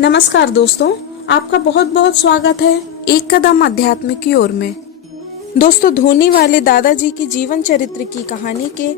नमस्कार दोस्तों, आपका बहुत बहुत स्वागत है एक कदम अध्यात्म की ओर में। दोस्तों, धोनी वाले दादाजी की जीवन चरित्र की कहानी के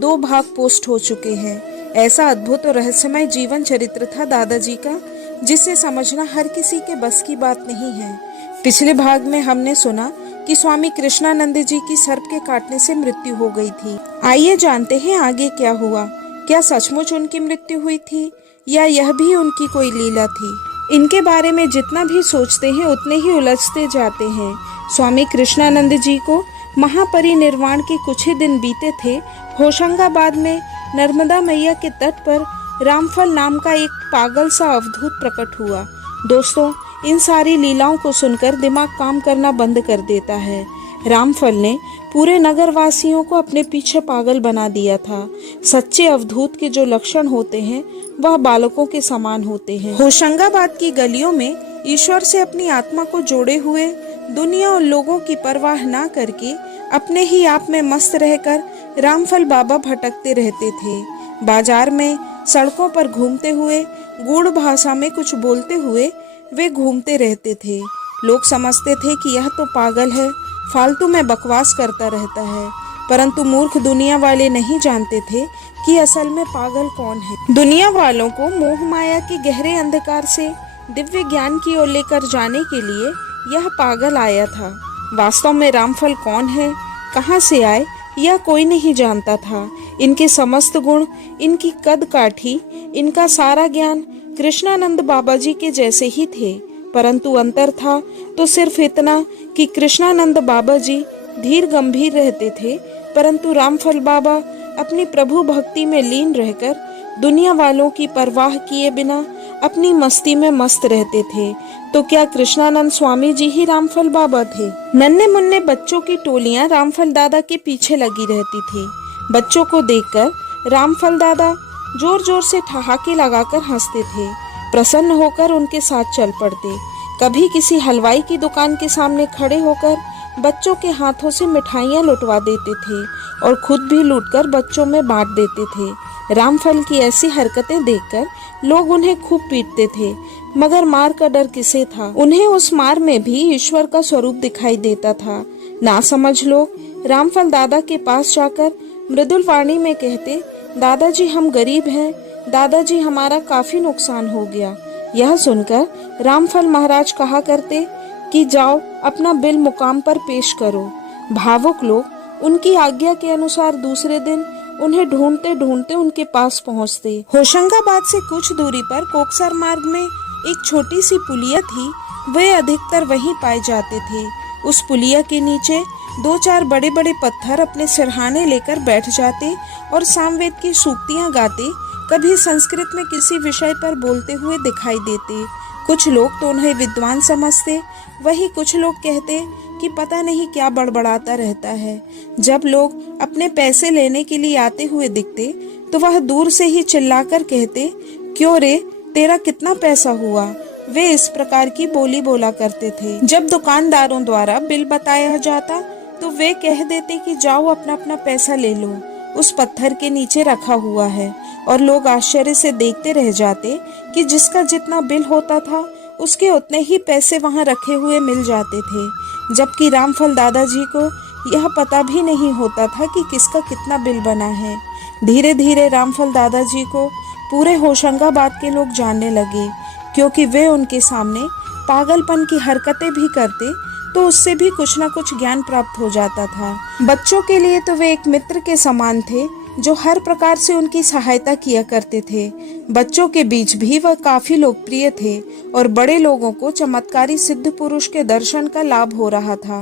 2 भाग पोस्ट हो चुके हैं। ऐसा अद्भुत और रहस्यमय जीवन चरित्र था दादाजी का, जिसे समझना हर किसी के बस की बात नहीं है। पिछले भाग में हमने सुना कि स्वामी कृष्णानंद जी की सर्प के काटने से मृत्यु हो गई थी। आइए जानते हैं आगे क्या हुआ। क्या सचमुच उनकी मृत्यु हुई थी या यह भी उनकी कोई लीला थी? इनके बारे में जितना भी सोचते हैं उतने ही उलझते जाते हैं। स्वामी कृष्णानंद जी को महापरिनिर्वाण के कुछ ही दिन बीते थे। होशंगाबाद में नर्मदा मैया के तट पर रामफल नाम का एक पागल सा अवधूत प्रकट हुआ। दोस्तों, इन सारी लीलाओं को सुनकर दिमाग काम करना बंद कर देता है। रामफल ने पूरे नगर वासियों को अपने पीछे पागल बना दिया था। सच्चे अवधूत के जो लक्षण होते हैं वह बालकों के समान होते हैं। होशंगाबाद की गलियों में ईश्वर से अपनी आत्मा को जोड़े हुए, दुनिया और लोगों की परवाह ना करके अपने ही आप में मस्त रहकर रामफल बाबा भटकते रहते थे। बाजार में, सड़कों पर घूमते हुए, गूढ़ भाषा में कुछ बोलते हुए वे घूमते रहते थे। लोग समझते थे कि यह तो पागल है, फालतू में बकवास करता रहता है, परंतु मूर्ख दुनिया वाले नहीं जानते थे कि असल में पागल कौन है। दुनिया वालों को मोह माया के गहरे अंधकार से दिव्य ज्ञान की ओर लेकर जाने के लिए यह पागल आया था। वास्तव में रामफल कौन है, कहाँ से आए, यह कोई नहीं जानता था। इनके समस्त गुण, इनकी कद काठी, इनका सारा ज्ञान कृष्णानंद बाबा जी के जैसे ही थे, परंतु अंतर था तो सिर्फ इतना कि कृष्णानंद बाबा जी धीर गंभीर रहते थे, परंतु रामफल बाबा अपनी प्रभु भक्ति में लीन रहकर दुनिया वालों की परवाह किए बिना अपनी मस्ती में मस्त रहते थे। तो क्या कृष्णानंद स्वामी जी ही रामफल बाबा थे? नन्हे मुन्ने बच्चों की टोलियां रामफल दादा के पीछे लगी रहती थी। बच्चों को देखकर रामफल दादा जोर जोर से ठहाके लगाकर हंसते थे। प्रसन्न होकर उनके साथ चल पड़ते। कभी किसी हलवाई की दुकान के सामने खड़े होकर बच्चों के हाथों से मिठाइयाँ लुटवा देते थे और खुद भी लूटकर बच्चों में बांट देते थे। रामफल की ऐसी हरकतें देखकर लोग उन्हें खूब पीटते थे, मगर मार का डर किसे था? उन्हें उस मार में भी ईश्वर का स्वरूप दिखाई देता था। ना समझ लोग रामफल दादा के पास जाकर मृदुल वाणी में कहते, दादाजी हम गरीब हैं, दादाजी हमारा काफी नुकसान हो गया। यह सुनकर रामफल महाराज कहा करते कि जाओ अपना बिल मुकाम पर पेश करो। भावुक लोग उनकी आज्ञा के अनुसार दूसरे दिन उन्हें ढूंढते ढूंढते उनके पास पहुंचते। होशंगाबाद से कुछ दूरी पर कोकसर मार्ग में एक छोटी सी पुलिया थी। वे अधिकतर वहीं पाए जाते थे। उस पुलिया के नीचे 2-4 बड़े बड़े पत्थर अपने सिरहाने लेकर बैठ जाते और सामवेद की सूक्तियां गाते, कभी संस्कृत में किसी विषय पर बोलते हुए दिखाई देते। कुछ लोग तो उन्हें विद्वान समझते, वही कुछ लोग कहते कि पता नहीं क्या बड़बड़ाता रहता है। जब लोग अपने पैसे लेने के लिए आते हुए दिखते तो वह दूर से ही चिल्लाकर कहते, क्यों रे, तेरा कितना पैसा हुआ? वे इस प्रकार की बोली बोला करते थे। जब दुकानदारों द्वारा बिल बताया जाता तो वे कह देते कि जाओ अपना अपना पैसा ले लो, उस पत्थर के नीचे रखा हुआ है। और लोग आश्चर्य से देखते रह जाते कि जिसका जितना बिल होता था उसके उतने ही पैसे वहां रखे हुए मिल जाते थे, जबकि रामफल दादाजी को यह पता भी नहीं होता था कि किसका कितना बिल बना है। धीरे धीरे रामफल दादाजी को पूरे होशंगाबाद के लोग जानने लगे, क्योंकि वे उनके सामने पागलपन की हरकतें भी करते तो उससे भी कुछ न कुछ ज्ञान प्राप्त हो जाता था। बच्चों के लिए तो वे एक मित्र के समान थे, जो हर प्रकार से उनकी सहायता किया करते थे। बच्चों के बीच भी वह काफी लोकप्रिय थे और बड़े लोगों को चमत्कारी सिद्ध पुरुष के दर्शन का लाभ हो रहा था।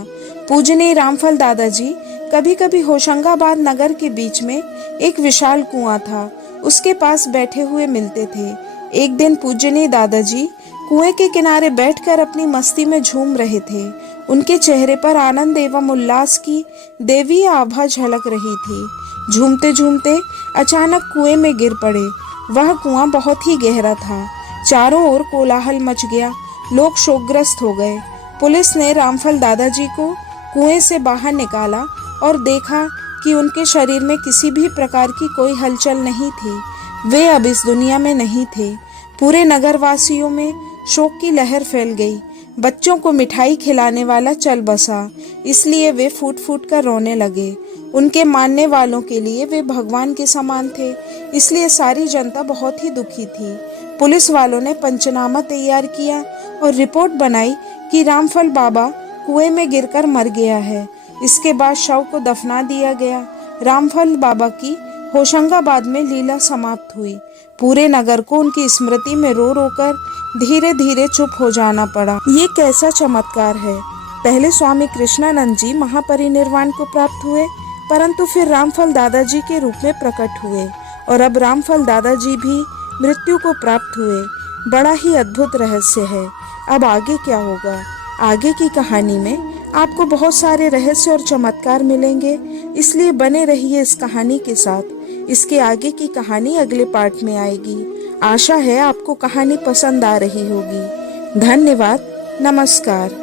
पूजनीय रामफल दादाजी कभी कभी होशंगाबाद नगर के बीच में एक विशाल कुआं था, उसके पास बैठे हुए मिलते थे। एक दिन पूजनीय दादाजी कुएं के किनारे बैठकर अपनी मस्ती में झूम रहे थे। उनके चेहरे पर आनंद एवं उल्लास की देवी आभा झलक रही थी। झूमते झूमते अचानक कुएं में गिर पड़े। वह कुआं बहुत ही गहरा था। चारों ओर कोलाहल मच गया, लोग शोकग्रस्त हो गए। पुलिस ने रामफल दादाजी को कुएं से बाहर निकाला और देखा कि उनके शरीर में किसी भी प्रकार की कोई हलचल नहीं थी। वे अब इस दुनिया में नहीं थे। पूरे नगरवासियों में शोक की लहर फैल गई। बच्चों को मिठाई खिलाने वाला चल बसा, इसलिए वे फूट फूट कर रोने लगे। उनके मानने वालों के लिए वे भगवान के समान थे, इसलिए सारी जनता बहुत ही दुखी थी। पुलिस वालों ने पंचनामा तैयार किया और रिपोर्ट बनाई कि रामफल बाबा कुएं में गिरकर मर गया है। इसके बाद शव को दफना दिया गया। रामफल बाबा की होशंगाबाद में लीला समाप्त हुई। पूरे नगर को उनकी स्मृति में रो रो कर धीरे धीरे चुप हो जाना पड़ा। ये कैसा चमत्कार है। पहले स्वामी कृष्णानंद जी महापरिनिर्वाण को प्राप्त हुए, परंतु फिर रामफल दादाजी के रूप में प्रकट हुए और अब रामफल दादाजी भी मृत्यु को प्राप्त हुए। बड़ा ही अद्भुत रहस्य है। अब आगे क्या होगा? आगे की कहानी में आपको बहुत सारे रहस्य और चमत्कार मिलेंगे, इसलिए बने रहिए इस कहानी के साथ। इसके आगे की कहानी अगले पार्ट में आएगी। आशा है आपको कहानी पसंद आ रही होगी। धन्यवाद। नमस्कार।